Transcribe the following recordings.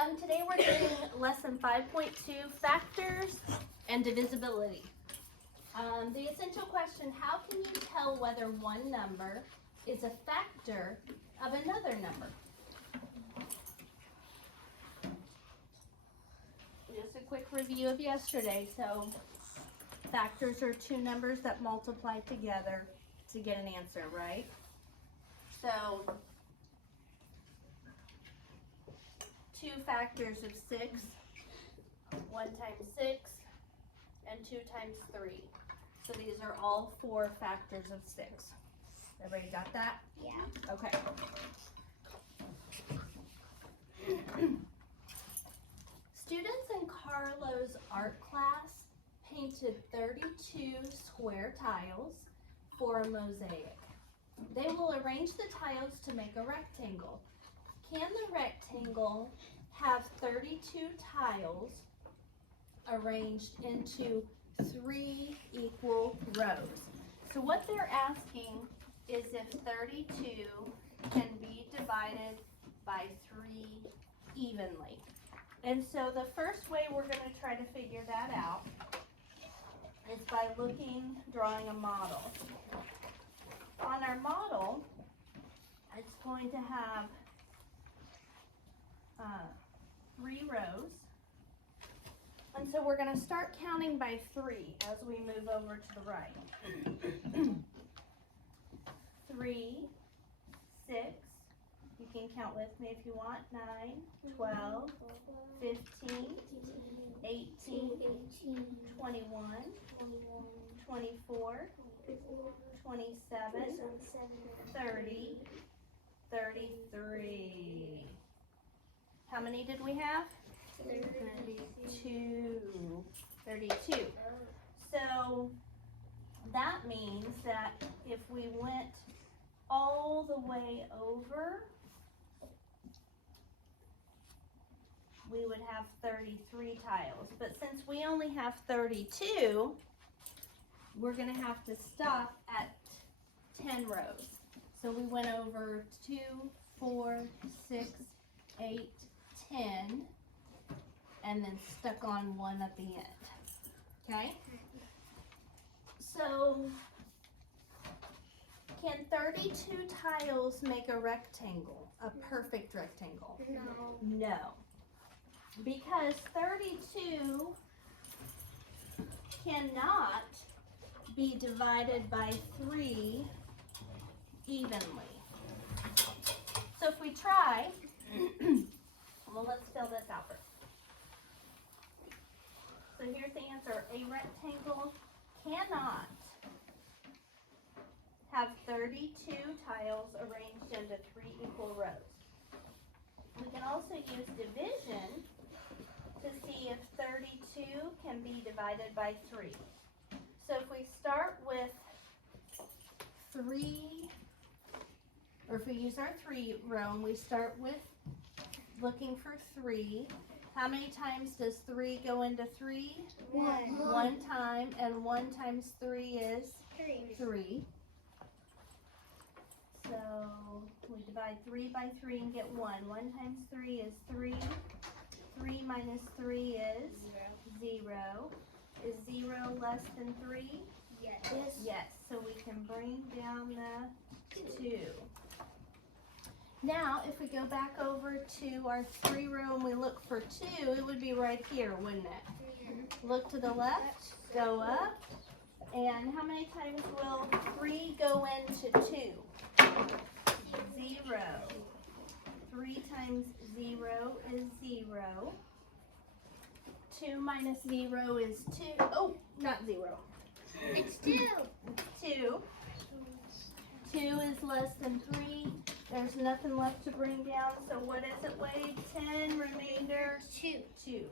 Today we're doing lesson 5.2, Factors and Divisibility. The essential question, how can you tell whether one number is a factor of another number? Just a quick review of yesterday. So factors are two numbers that multiply together to get an answer, right? So 2 factors of 6, 1 times 6, and 2 times 3. So these are all 4 factors of 6. Everybody got that? Yeah. Okay. Students in Carlo's art class painted 32 square tiles for a mosaic. They will arrange the tiles to make a rectangle. Can the rectangle have 32 tiles arranged into 3 equal rows? So what they're asking is if 32 can be divided by 3 evenly. And so the first way we're going to try to figure that out is by drawing a model. On our model, it's going to have 3 rows. And so we're going to start counting by 3 as we move over to the right. 3, 6, you can count with me if you want, 9, 12, 15, 18, 21, 24, 27, 30, 33. How many did we have? 32. So that means that if we went all the way over, we would have 33 tiles. But since we only have 32, we're going to have to stop at 10 rows. So we went over 2, 4, 6, 8, 10, and then stuck on 1 at the end. Okay? So, can 32 tiles make a rectangle, a perfect rectangle? No. No. Because 32 cannot be divided by 3 evenly. So if we try, well, let's fill this out first. So here's the answer. A rectangle cannot have 32 tiles arranged into 3 equal rows. We can also use division to see if 32 can be divided by 3. So if we start with 3, or if we use our 3 row and we start with looking for 3, how many times does 3 go into 3? 1. 1 time, and 1 times 3 is 3. So we divide 3 by 3 and get 1. 1 times 3 is 3. 3 minus 3 is 0. Is 0 less than 3? Yes. Yes. So we can bring down the 2. Now, if we go back over to our 3 row and we look for 2, it would be right here, wouldn't it? Look to the left, go up, and how many times will 3 go into 2? 0. 3 times 0 is 0. 2 minus 0 is 2. Oh, not 0. It's 2. 2. 2 is less than 3. There's nothing left to bring down. So what is it, Wade? 10, remainder 2. 2.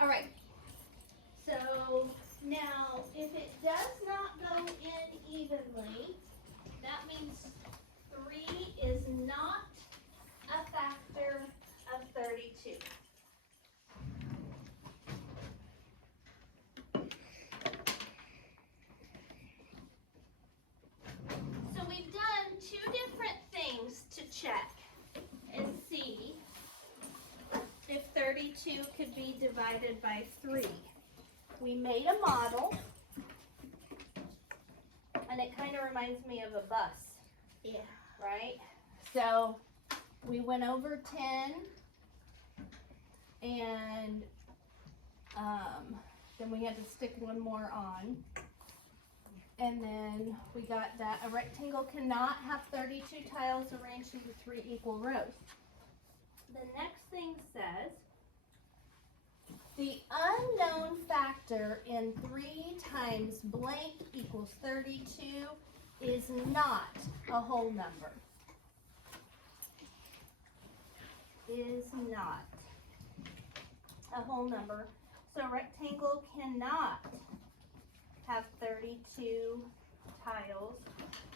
All right. So now, if it does not go in evenly, that means 3 is not a factor of 32. 32 could be divided by 3. We made a model, and it kind of reminds me of a bus. Yeah. Right? So we went over 10, and then we had to stick one more on. And then we got that a rectangle cannot have 32 tiles arranged into 3 equal rows. The next thing says, the unknown factor in 3 times blank equals 32 is not a whole number. Is not a whole number. So a rectangle cannot have 32 tiles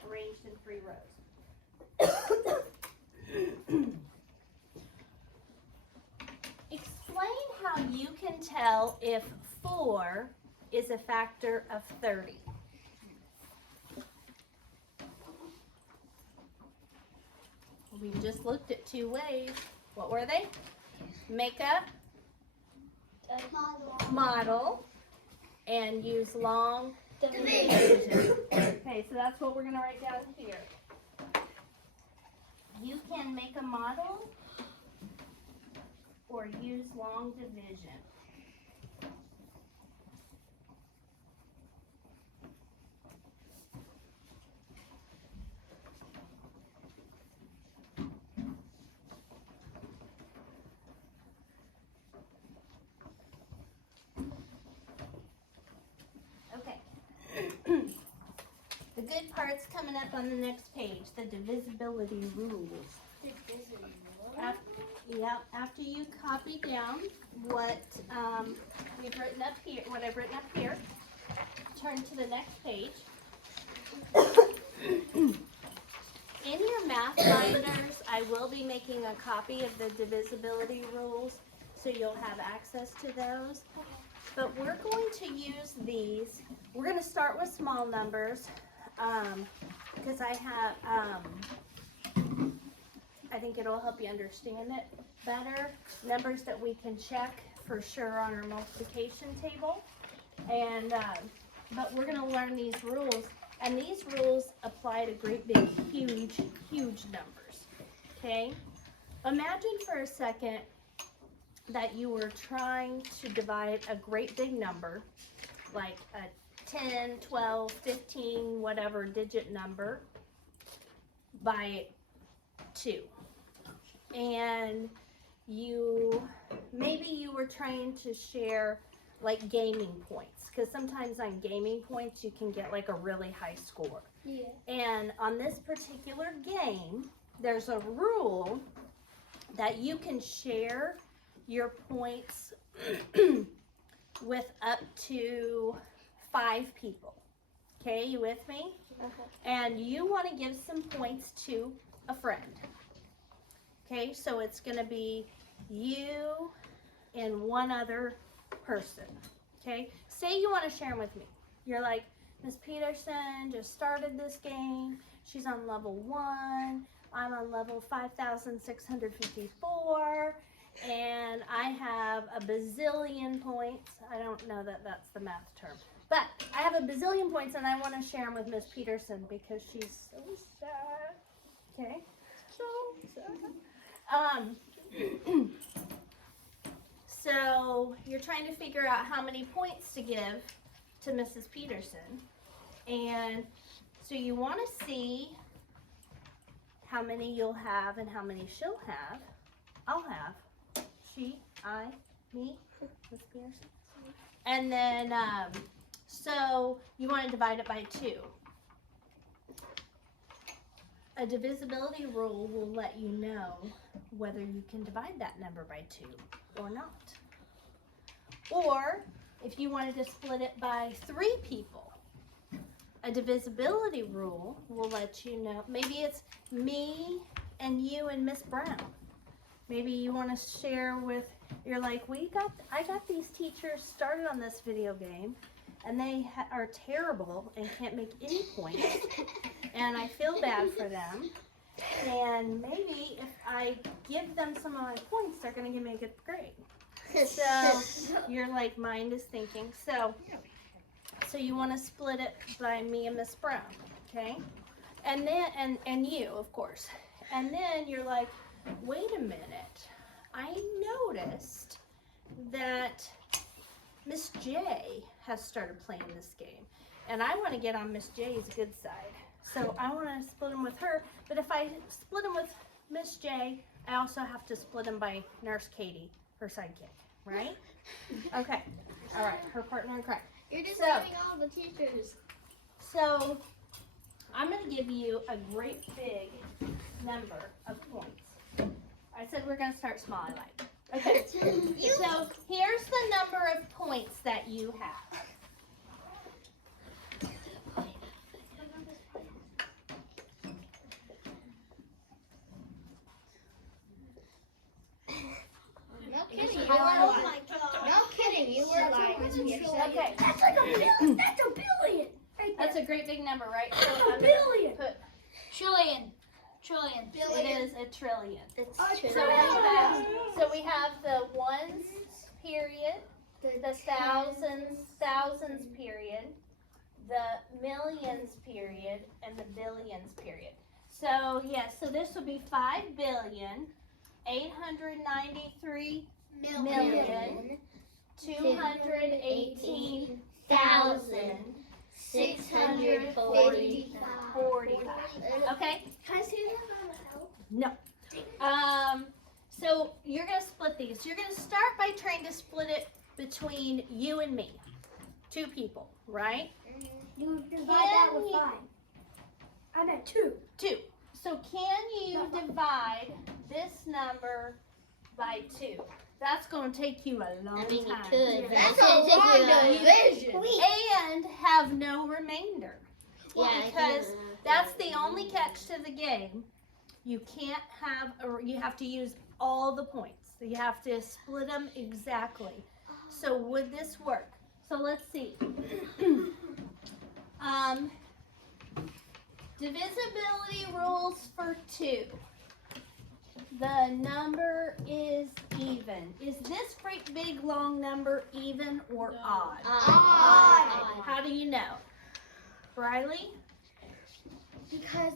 arranged in 3 rows. Explain how you can tell if 4 is a factor of 30. We just looked at 2 ways. What were they? Make a model and use long division. Okay, so that's what we're going to write down here. You can make a model or use long division. The good part's coming up on the next page, the divisibility rules. After you copy down what we've written up here, what I've written up here, turn to the next page. In your math binders, I will be making a copy of the divisibility rules, so you'll have access to those. But we're going to use these. We're going to start with small numbers because I think it'll help you understand it better. Numbers that we can check for sure on our multiplication table. And but we're going to learn these rules, and these rules apply to great big huge numbers. Okay? Imagine for a second that you were trying to divide a great big number, like a 10, 12, 15, whatever digit number, by 2. And maybe you were trying to share like gaming points, because sometimes on gaming points you can get like a really high score. Yeah. And on this particular game, there's a rule that you can share your points with up to 5 people. Okay, you with me? Okay. And you want to give some points to a friend. Okay, so it's going to be you and one other person. Okay, say you want to share them with me. You're like, Miss Peterson just started this game. She's on level 1. I'm on level 5,654. And I have a bazillion points. I don't know that that's the math term. But I have a bazillion points, and I want to share them with Miss Peterson because she's so sad. Okay? So sad. So you're trying to figure out how many points to give to Mrs. Peterson. And so you want to see how many you'll have and how many she'll have. I'll have. She, I, me, Miss Peterson. And then, so you want to divide it by 2. A divisibility rule will let you know whether you can divide that number by 2 or not. Or if you wanted to split it by 3 people, a divisibility rule will let you know. Maybe it's me and you and Miss Brown. Maybe you want to share with, you're like, I got these teachers started on this video game, and they are terrible and can't make any points, and I feel bad for them. And maybe if I give them some of my points, they're going to give me a good grade. So your like mind is thinking. So you want to split it by me and Miss Brown, okay? And then and you, of course. And then you're like, wait a minute. I noticed that Miss J has started playing this game, and I want to get on Miss J's good side. So I want to split them with her. But if I split them with Miss J, I also have to split them by Nurse Katie, her sidekick, right? Okay. All right. Her partner in crime. You're just So- getting all the teachers. So I'm going to give you a great big number of points. I said we're going to start small, I like. Okay. So here's the number of points that you have. No kidding. You Oh were like, no kidding. You were like, Okay. That's like a billion. That's a billion. Right there. That's a great big number, right? So That's I'm a gonna billion. put, trillion. Trillion. it is a trillion. It's So we have the ones period, the thousands period, the millions period, and the billions period. So yes, so this would be 5,893,218,645. Okay? Can I see that on the help? No. So you're going to split these. You're going to start by trying to split it between you and me. 2 people, right? You divide that with Can you- 5. I'm at 2. 2. So can you divide this number by 2? That's going to take you a long I mean, you time. could. That's That's a long division. And have no remainder. Yeah, Because that's the only catch to the game. You can't have, you have to use all the points. So you have to split them exactly. So would this work? So let's see. Divisibility rules for 2. The number is even. Is this great big long number even or odd? Odd. How do you know? Riley? Because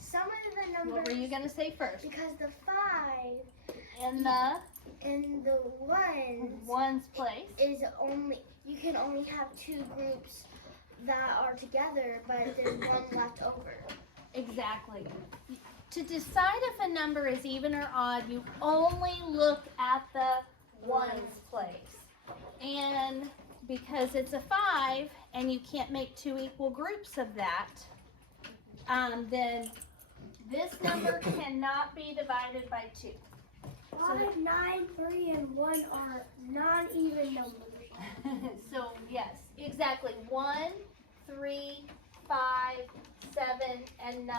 some of the numbers. What were you gonna say first? Because the 5 In the in the ones ones place. is only, you can only have 2 groups that are together, but there's one left over. Exactly. To decide if a number is even or odd, you only look at the ones place. And because it's a 5 and you can't make 2 equal groups of that, then this number cannot be divided by 2. 5, 9, 3, and 1 are non-even numbers. So yes, exactly. 1, 3, 5, 7, and 9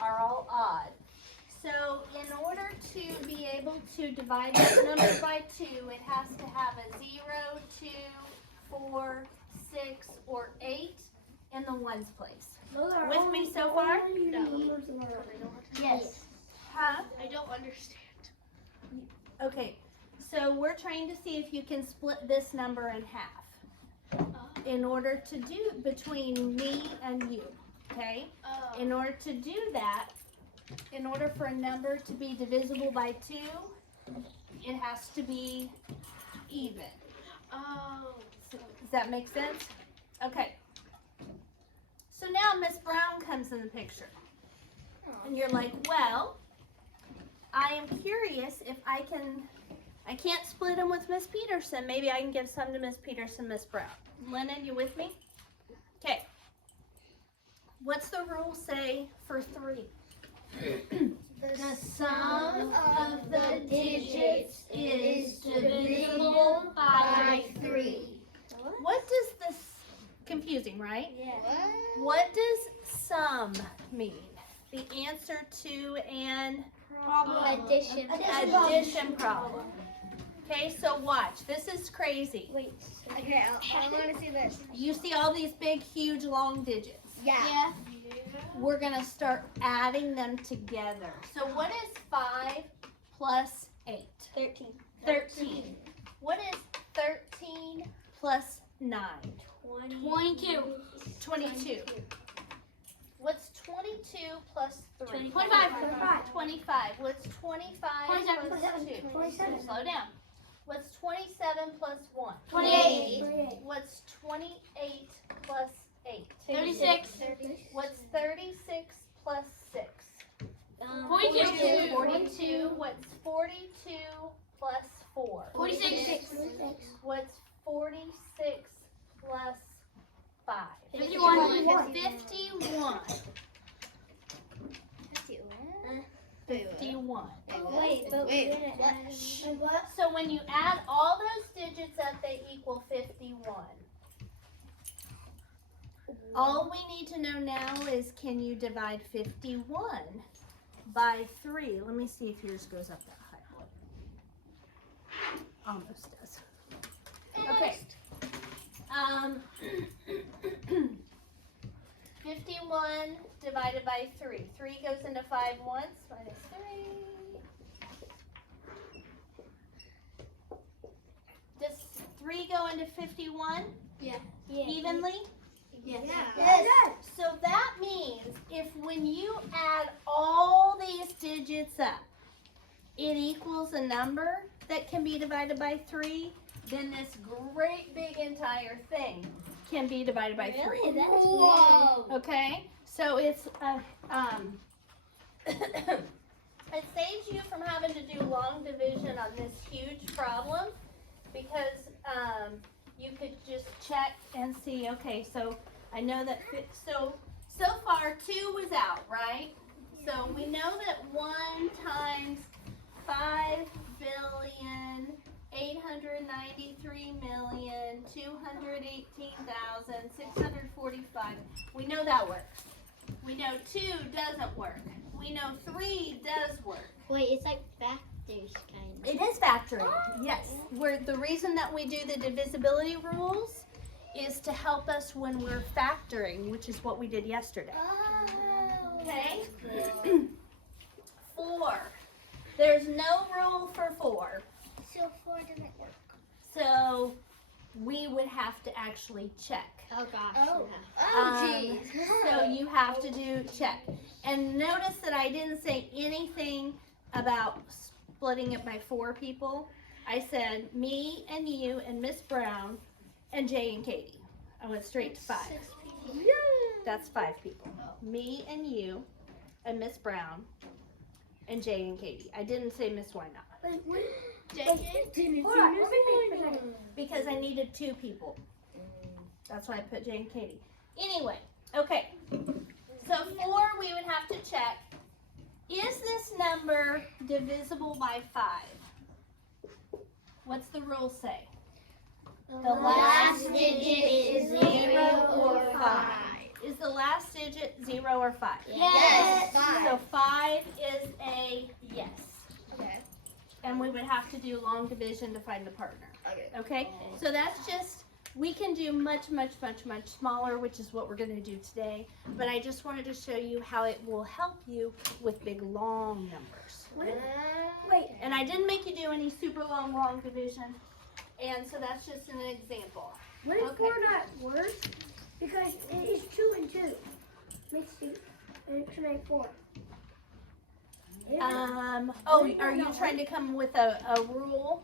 are all odd. So in order to be able to divide this number by 2, it has to have a 0, 2, 4, 6, or 8 in the ones place. Those are With only- me so the far? only No. numbers in the world. Yes. Huh? I don't understand. Okay, so we're trying to see if you can split this number in half in order to do between me and you, okay? In order to do that, in order for a number to be divisible by 2, it has to be even. Oh. Does that make sense? Okay. So now Miss Brown comes in the picture. And you're like, well, I am curious if I can't split them with Miss Peterson. Maybe I can give some to Miss Peterson, Miss Brown. Lennon, you with me? Okay. What's the rule say for 3? The sum of the digits is divisible by 3. What does this, confusing, right? What does sum mean? The answer to an Addition. addition problem. Okay, so watch. This is crazy. Wait. Okay, I want to see this. You see all these big, huge, long digits. Yeah. We're going to start adding them together. So what is 5 plus 8? 13. 13. What is 13 plus 9? 22. 22. What's 22 plus 3? 25. 25. What's 25 plus 2? 27. Slow down. What's 27 plus 1? 28. What's 28 plus 8? 36. What's 36 plus 6? 42. 42. What's 42 plus 4? 46. What's 46 plus 5? 51. 51. 51. Wait, but we didn't add. What? So when you add all those digits up, they equal 51. All we need to know now is, can you divide 51 by 3? Let me see if yours goes up that high. Almost does. Okay. 51 divided by 3. 3 goes into 5 once, minus 3. Does 3 go into 51 Yeah. evenly? Yes. So that means if when you add all these digits up, it equals a number that can be divided by 3, then this great big entire thing can be divided by 3. Whoa. Okay? So it's it saves you from having to do long division on this huge problem, because you could just check and see, okay, so I know that, so far 2 was out, right? So we know that 1 times 5,893,218,645. We know that works. We know 2 doesn't work. We know 3 does work. Wait, it's like factors kind of. It is factoring, yes. The reason that we do the divisibility rules is to help us when we're factoring, which is what we did yesterday. Okay? 4. There's no rule for 4. So 4 doesn't work. So we would have to actually check. Oh gosh. Oh, So you have to do check. And notice that I didn't say anything about splitting it by 4 people. I said me and you and Miss Brown and Jay and Katie. I went straight to 5. 6 people. That's 5 people. Me and you and Miss Brown and Jay and Katie. I didn't say Miss Why Not. Hold on, let me think for a second. Because I needed 2 people. That's why I put Jay and Katie. Anyway, okay. So 4 we would have to check. Is this number divisible by 5? What's the rule say? The last digit is 0 or 5. Is the last digit 0 or 5? Yes. So 5 is a yes. Okay. And we would have to do long division to find the partner. Okay. Okay? So that's just, we can do much, much, much, much smaller, which is what we're going to do today. But I just wanted to show you how it will help you with big, long numbers. Wait. And I didn't make you do any super long division. And so that's just an example. What if Okay. 4 not work? Because it is 2 and 2. Makes 2. And it can make 4. Are you trying to come with a rule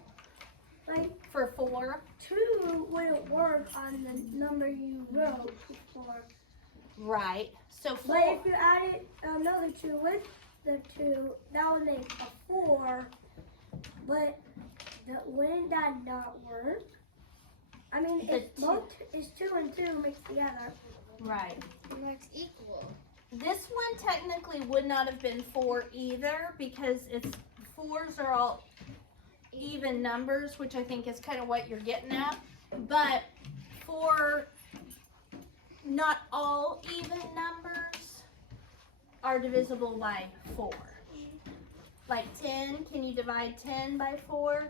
Like, for 4? 2 wouldn't work on the number you wrote before. Right. So 4. But if you added another 2 with the 2, that would make a 4. But wouldn't that not work? I mean, The if both is 2 and 2 mixed together. Right. And that's equal. This one technically would not have been 4 either, because it's 4s are all even numbers, which I think is kind of what you're getting at. But for not all even numbers are divisible by 4. Like 10, can you divide 10 by 4?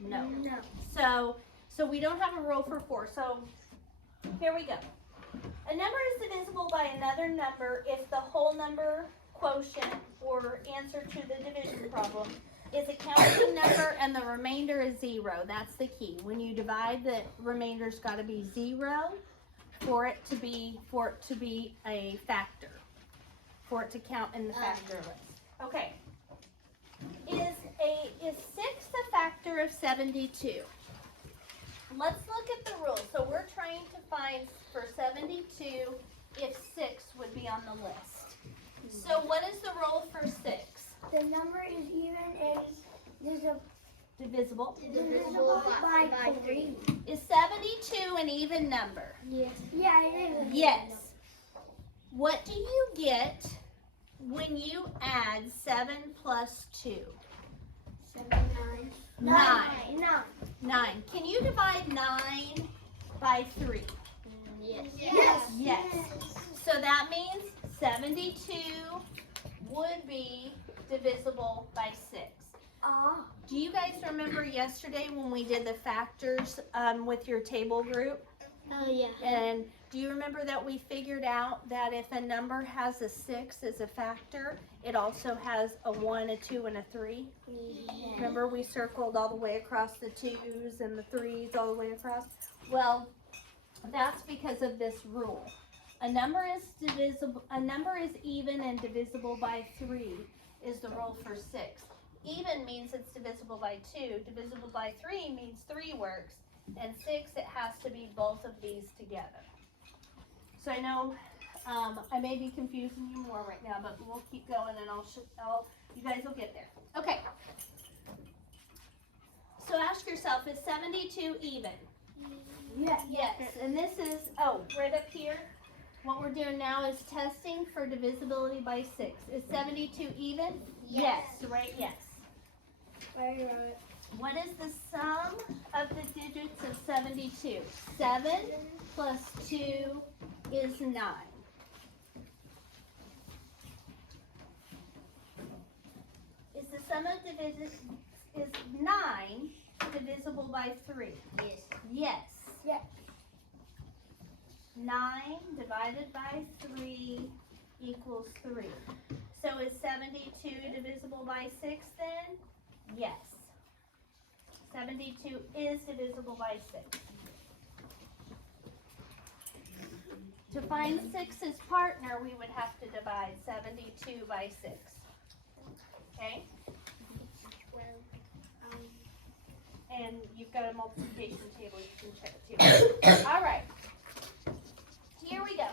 No. No. So we don't have a rule for 4. So here we go. A number is divisible by another number if the whole number, quotient, or answer to the division problem is a counting number and the remainder is 0. That's the key. When you divide, the remainder's got to be 0 for it to be a factor, for it to count in the factor list. Okay. Is 6 a factor of 72? Let's look at the rules. So we're trying to find for 72 if 6 would be on the list. So what is the rule for 6? The number is even is Divisible. Divisible by 3. Is 72 an even number? Yes. Yeah, it is. Yes. What do you get when you add 7 plus 2? 9. 9. Can you divide 9 by 3? Yes. Yes. So that means 72 would be divisible by 6. Do you guys remember yesterday when we did the factors with your table group? Oh, yeah. And do you remember that we figured out that if a number has a 6 as a factor, it also has a 1, a 2, and a 3? Yeah. Remember we circled all the way across the 2s and the 3s all the way across? Well, that's because of this rule. A number is even and divisible by 3 is the rule for 6. Even means it's divisible by 2. Divisible by 3 means 3 works. And 6, it has to be both of these together. So I know I may be confusing you more right now, but we'll keep going and you guys will get there. Okay. So ask yourself, is 72 even? Yes. Yes. And this is, right up here, what we're doing now is testing for divisibility by 6. Is 72 even? Yes. Right, yes. Right. What is the sum of the digits of 72? 7 plus 2 is 9. Is the sum of is 9 divisible by 3? Yes. Yes. Yes. 9 divided by 3 equals 3. So is 72 divisible by 6 then? Yes. 72 is divisible by 6. To find 6's partner, we would have to divide 72 by 6. Okay? And you've got a multiplication table, you can check too. All right. Here we go.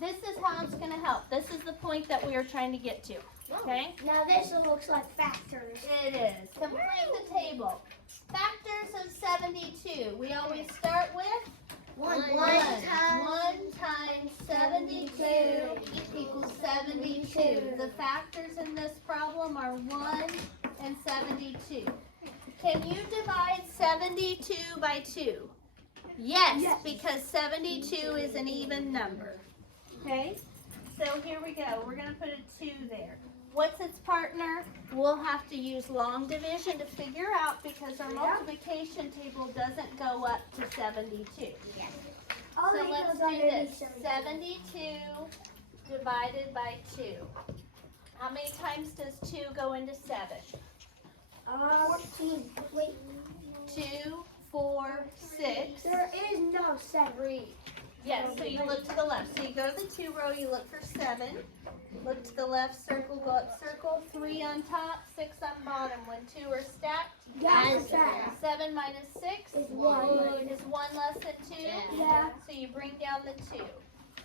This is how it's going to help. This is the point that we are trying to get to. Okay? Now this looks like factors. It is. Complete the table. Factors of 72. We always start with 1 times 72 equals 72. The factors in this problem are 1 and 72. Can you divide 72 by 2? Yes, because 72 is an even number. Okay? So here we go. We're going to put a 2 there. What's its partner? We'll have to use long division to figure out because our multiplication table doesn't go up to 72. Yes. So let's do this. 72 divided by 2. How many times does 2 go into 7? 14. Wait. 2, 4, 6. There is no 7. Yes, so you look to the left. So you go to the 2 row, you look for 7. Look to the left, circle, go up, circle. 3 on top, 6 on bottom. When 2 are stacked, Yeah, 7 minus 6 is 1. is 1 less than 2. Yeah. So you bring down the 2.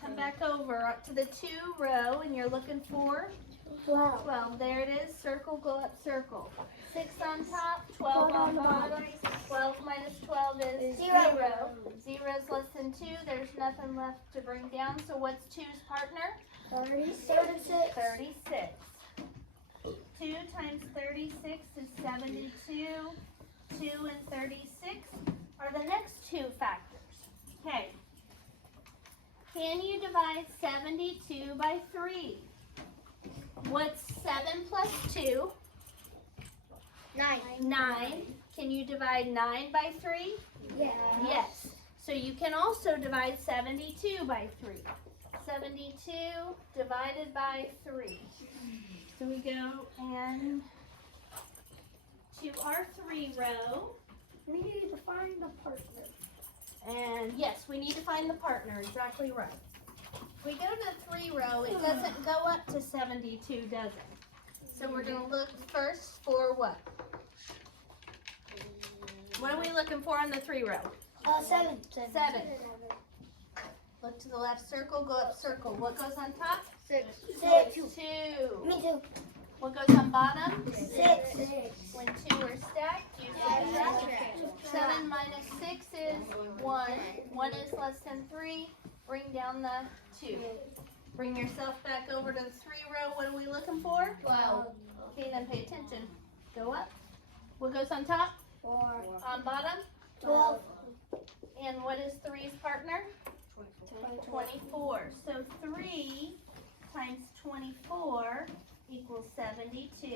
Come back over up to the 2 row, and you're looking for 12. 12. There it is. Circle, go up, circle. 6 on top, 12 on bottom. 12 minus 12 is 0. 0 is less than 2. There's nothing left to bring down. So what's 2's partner? 36. 36. 2 times 36 is 72. 2 and 36 are the next 2 factors. Okay. Can you divide 72 by 3? What's 7 plus 2? 9. 9. Can you divide 9 by 3? Yes. Yes. So you can also divide 72 by 3. 72 divided by 3. So we go and row. We need to find the partner. And yes, we need to find the partner, exactly right. If we go to 3 row, it doesn't go up to 72, does it? So we're gonna look first for what? What are we looking for on the 3 row? 7. 7. Look to the left circle, go up circle. What goes on top? 6. 2. Me too. What goes on bottom? 6. When 2 are stacked, you subtract. 7 minus 6 is 1. 1 is less than 3. Bring down the 2. Bring yourself back over to the 3 row. What are we looking for? 12. Okay, then pay attention. Go up. What goes on top? 4. On bottom? 12. And what is 3's partner? 24. So 3 times 24 equals 72.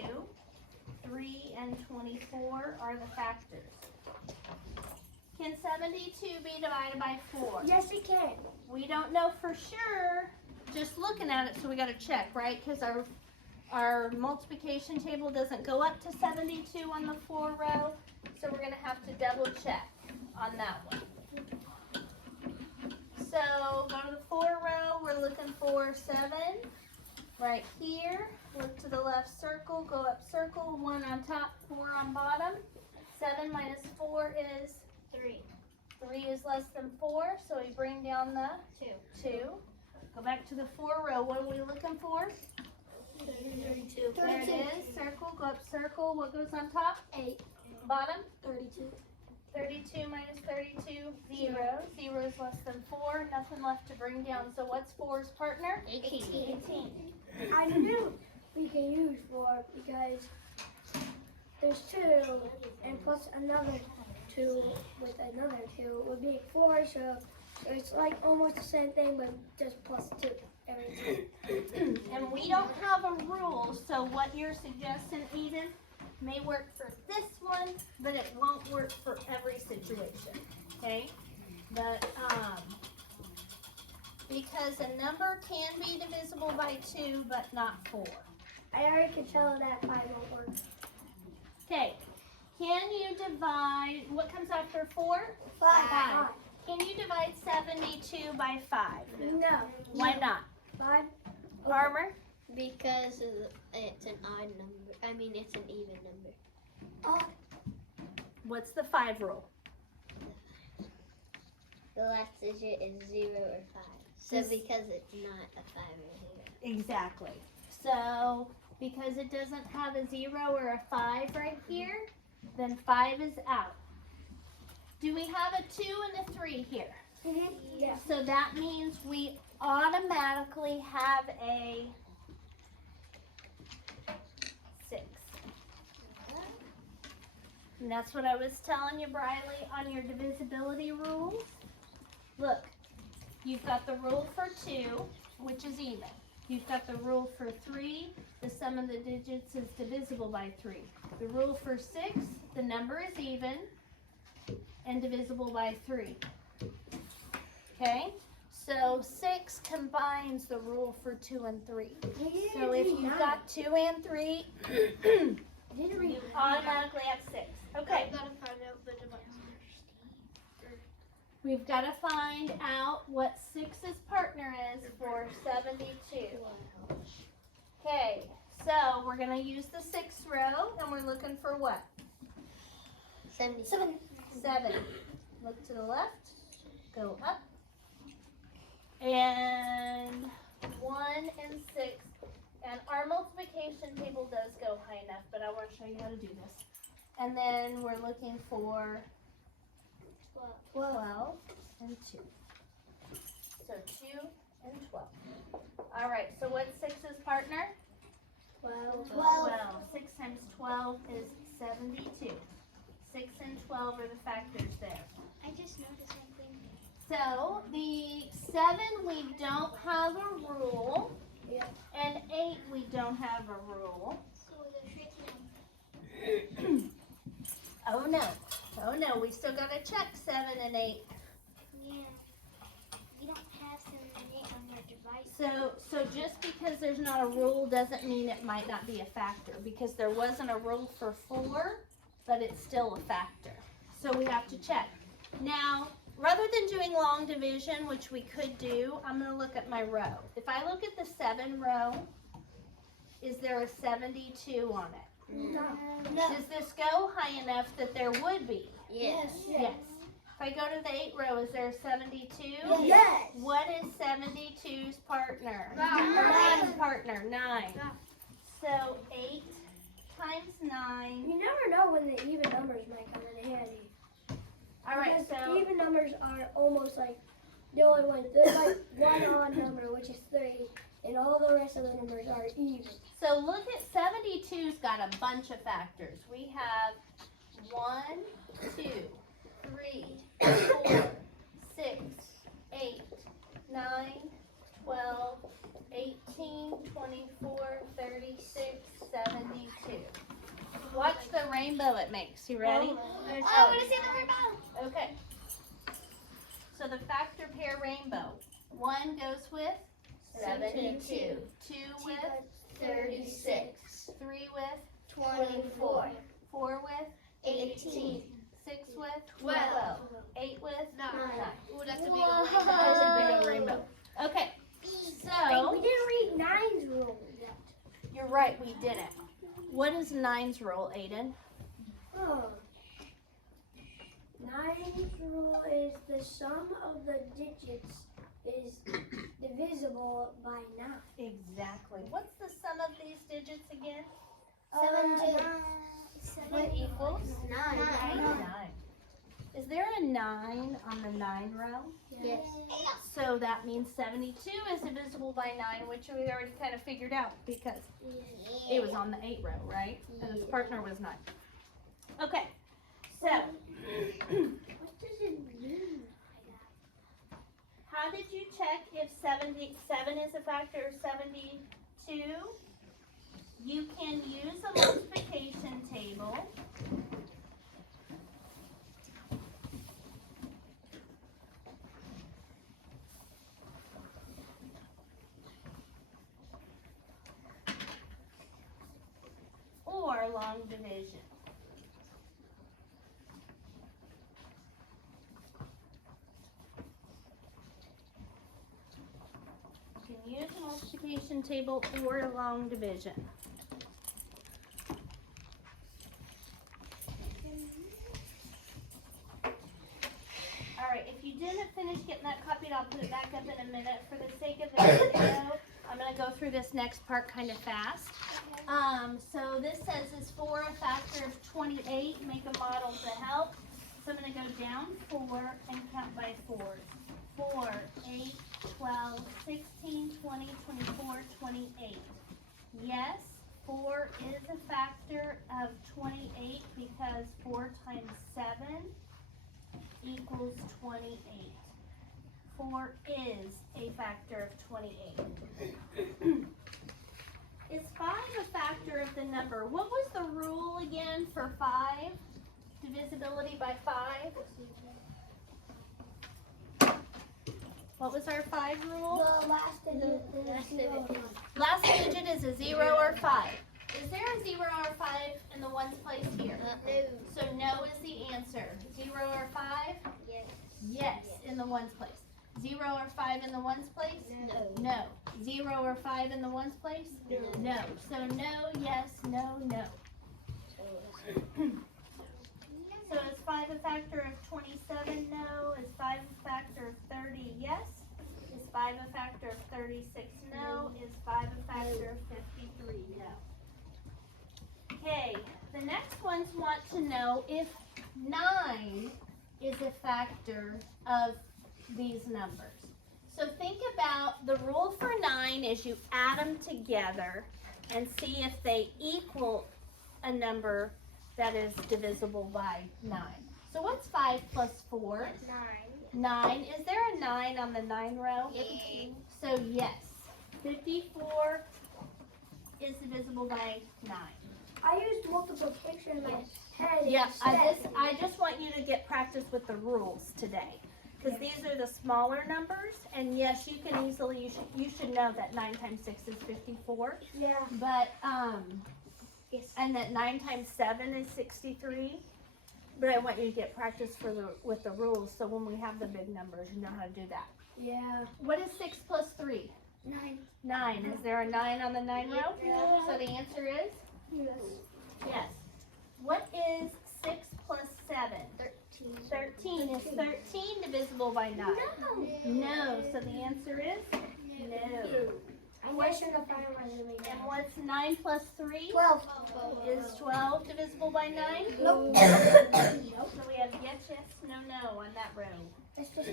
3 and 24 are the factors. Can 72 be divided by 4? Yes, it can. We don't know for sure just looking at it, so we got to check, right? Because our multiplication table doesn't go up to 72 on the 4 row, so we're going to have to double check on that one. So go to the 4 row, we're looking for 7 right here. Look to the left circle, go up circle, 1 on top, 4 on bottom. 7 minus 4 is 3. 3 is less than 4, so we bring down the 2. Go back to the 4 row, what are we looking for? 32. There it is, circle, go up circle, what goes on top? 8. Bottom? 32. 32 minus 32, 0. 0 is less than 4, nothing left to bring down. So what's 4's partner? 18. 18. I knew we can use 4 because there's 2 and plus another 2 with another 2 would be 4, so it's like almost the same thing but just plus 2 every time. And we don't have a rule, so what you're suggesting, Eden, may work for this one, but it won't work for every situation, okay? But, because a number can be divisible by 2, but not 4. I already could tell that 5 won't work. Okay, can you divide, what comes after 4? 5. Can you divide 72 by 5? No. Why not? 5. Armor? Because it's an odd number. I mean, it's an even number. Oh, What's the 5 rule? The last digit is 0 or 5. So Yes. because it's not a 5 or 0. Exactly. So, because it doesn't have a 0 or a 5 right here, then 5 is out. Do we have a 2 and a 3 here? yeah. So that means we automatically have a 6. And that's what I was telling you, Briley, on your divisibility rules. Look, you've got the rule for 2, which is even. You've got the rule for 3, the sum of the digits is divisible by 3. The rule for 6, the number is even and divisible by 3. Okay? So 6 combines the rule for 2 and 3. So if you've got 2 and 3, you automatically have 6. Okay. I've got to find out the divisor. We've got to find out what 6's partner is for 72. Okay, so we're going to use the 6th row, and we're looking for what? 77. 7. Look to the left, go up, and 1 and 6. And our multiplication table does go high enough, but I want to show you how to do this. And then we're looking for 12 and 2. So 2 and 12. All right, so what's 6's partner? 12. 6 times 12 is 72. 6 and 12 are the factors there. I just noticed something. So the 7 we don't have a rule. Yeah. And 8 we don't have a rule. So the tricky Oh no, we still gotta check 7 and 8. Yeah. You don't have 7 and 8 on your device. So just because there's not a rule doesn't mean it might not be a factor, because there wasn't a rule for 4, but it's still a factor. So we have to check. Now, rather than doing long division, which we could do, I'm going to look at my row. If I look at the 7 row, is there a 72 on it? No. Does this go high enough that there would be? Yes. Yes. If I go to the 8 row, is there a 72? Yes. What is 72's partner? 9. Partner, 9. So 8 times 9. You never know when the even numbers might come in handy. All right, Because so even numbers are almost like the only one. There's like one odd number, which is 3, and all the rest of the numbers are even. so look at 72's got a bunch of factors. We have 1, 2, 3, 4, 6, 8, 9, 12, 18, 24, 36, 72. Watch the rainbow it makes. You ready? I want to see the rainbow. Okay. So the factor pair rainbow. 1 goes with 72. 2 with 36. 3 with 24. 4 with 18. 6 with 12. 8 with 9. 9. Ooh, that's a big Whoa. old rainbow. That is a big old rainbow. Okay. We So didn't read 9's rule yet. you're right, we didn't. What is 9's rule, Aiden? Oh. 9's rule is the sum of the digits is divisible by 9. Exactly. What's the sum of these digits again? 7, 2. What equals? 9. 9. Is there a 9 on the 9 row? Yes. So that means 72 is divisible by 9, which we already kind of figured out because it was on the 8 row, right? And its partner was 9. Okay, so What does it mean by that? how did you check if 77 is a factor of 72? You can use a multiplication table. Or long division. You can use a multiplication table or a long division. Alright, if you didn't finish getting that copied, I'll put it back up in a minute. For the sake of the video, I'm going to go through this next part kind of fast. So this says is 4 a factor of 28, make a model to help. So I'm going to go down 4 and count by 4s. 4, 8, 12, 16, 20, 24, 28. Yes, 4 is a factor of 28 because 4 times 7 equals 28. 4 is a factor of 28. Is 5 a factor of the number? What was the rule again for 5? Divisibility by 5? What was our 5 rule? The last digit is 0. Last digit is a 0 or 5. Is there a 0 or 5 in the ones place here? No. So no is the answer. 0 or 5? Yes. Yes, in the ones place. 0 or 5 in the ones place? No. No. 0 or 5 in the ones place? No. No. So no, yes, no, no. So is 5 a factor of 27? No. Is 5 a factor of 30? Yes. Is 5 a factor of 36? No. Is 5 a factor of 53? No. Okay, the next ones want to know if 9 is a factor of these numbers. So think about the rule for 9 is you add them together and see if they equal a number that is divisible by 9. So what's 5 plus 4? 9. 9. Is there a 9 on the 9 row? Yeah. So yes, 54 is divisible by 9. I used multiplication in my head. Yeah, instead. I just want you to get practice with the rules today. Because these are the smaller numbers, and yes, you can easily, you should know that 9 times 6 is 54. Yeah. But Yes. and that 9 times 7 is 63. But I want you to get practice with the rules, so when we have the big numbers, you know how to do that. Yeah. What is 6 plus 3? 9. 9. Is there a 9 on the 9 row? Yeah. So the answer is Yes. yes. What is 6 plus 7? 13. 13. Is 13 divisible by 9? No. So the answer is no. I'm just trying to find my name. And what's 9 plus 3? 12. Is 12 divisible by 9? Nope. So we have yes, yes, no, no on that row. It's just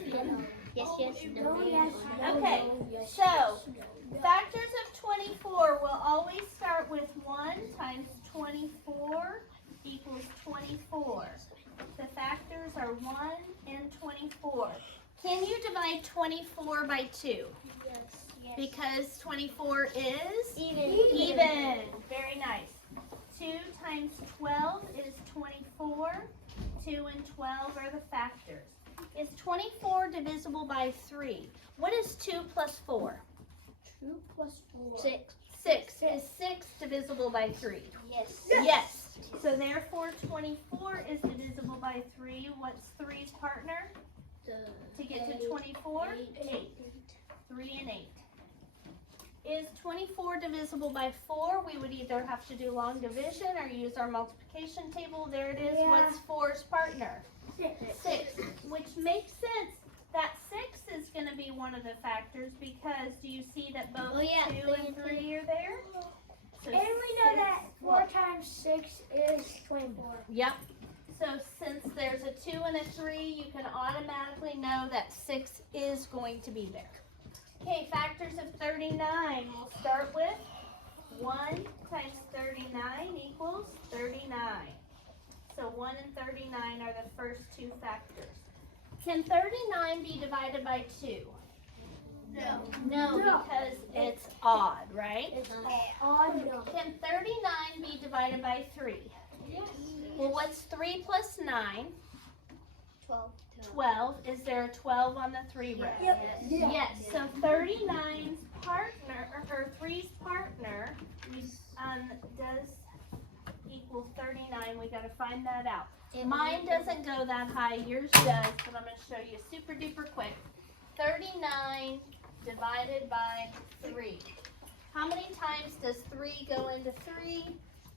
Yes, yes, no, yes, no, Okay, no, yes, so yes, no. factors of 24 will always start with 1 times 24 equals 24. The factors are 1 and 24. Can you divide 24 by 2? Yes. Because 24 is Even. Very nice. 2 times 12 is 24. 2 and 12 are the factors. Is 24 divisible by 3? What is 2 plus 4? 2 plus 4. 6. 6. Is 6 divisible by 3? Yes. Yes. So therefore 24 is divisible by 3. What's 3's partner? To get to 24? 8. 3 and 8. Is 24 divisible by 4? We would either have to do long division or use our multiplication table. There it is. Yeah. What's 4's partner? 6. 6. Which makes sense. That 6 is going to be one of the factors because do you see that both Oh, yeah, 2 and 3 are there? So And we know 6 that 4 times 6 is 24. Yep. So since there's a 2 and a 3, you can automatically know that 6 is going to be there. Okay, factors of 39. We'll start with 1 times 39 equals 39. So 1 and 39 are the first two factors. Can 39 be divided by 2? No. No, No. because it's odd, right? It's odd number. Can 39 be divided by 3? Yes. Well, what's 3 plus 9? 12. 12. Is there a 12 on the 3 row? Yep. Yeah. Yes. So 39's partner, or 3's partner, does equal 39. We got to find that out. Mine doesn't go that high. Yours does, but I'm going to show you super duper quick. 39 divided by 3. How many times does 3 go into 3?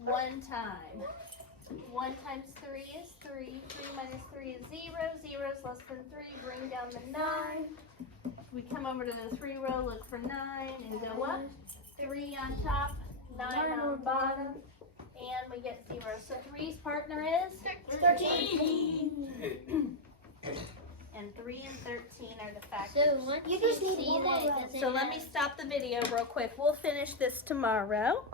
1 time. 1 times 3 is 3. 3 minus 3 is 0. 0 is less than 3. Bring down the 9. We come over to the 3 row, look for 9, and go up. 3 on top, 9 on bottom, and we get 0. So 3's partner is 13. And 3 and 13 are the factors. So once You you just need see one that more it row. doesn't So let me have- stop the video real quick. We'll finish this tomorrow.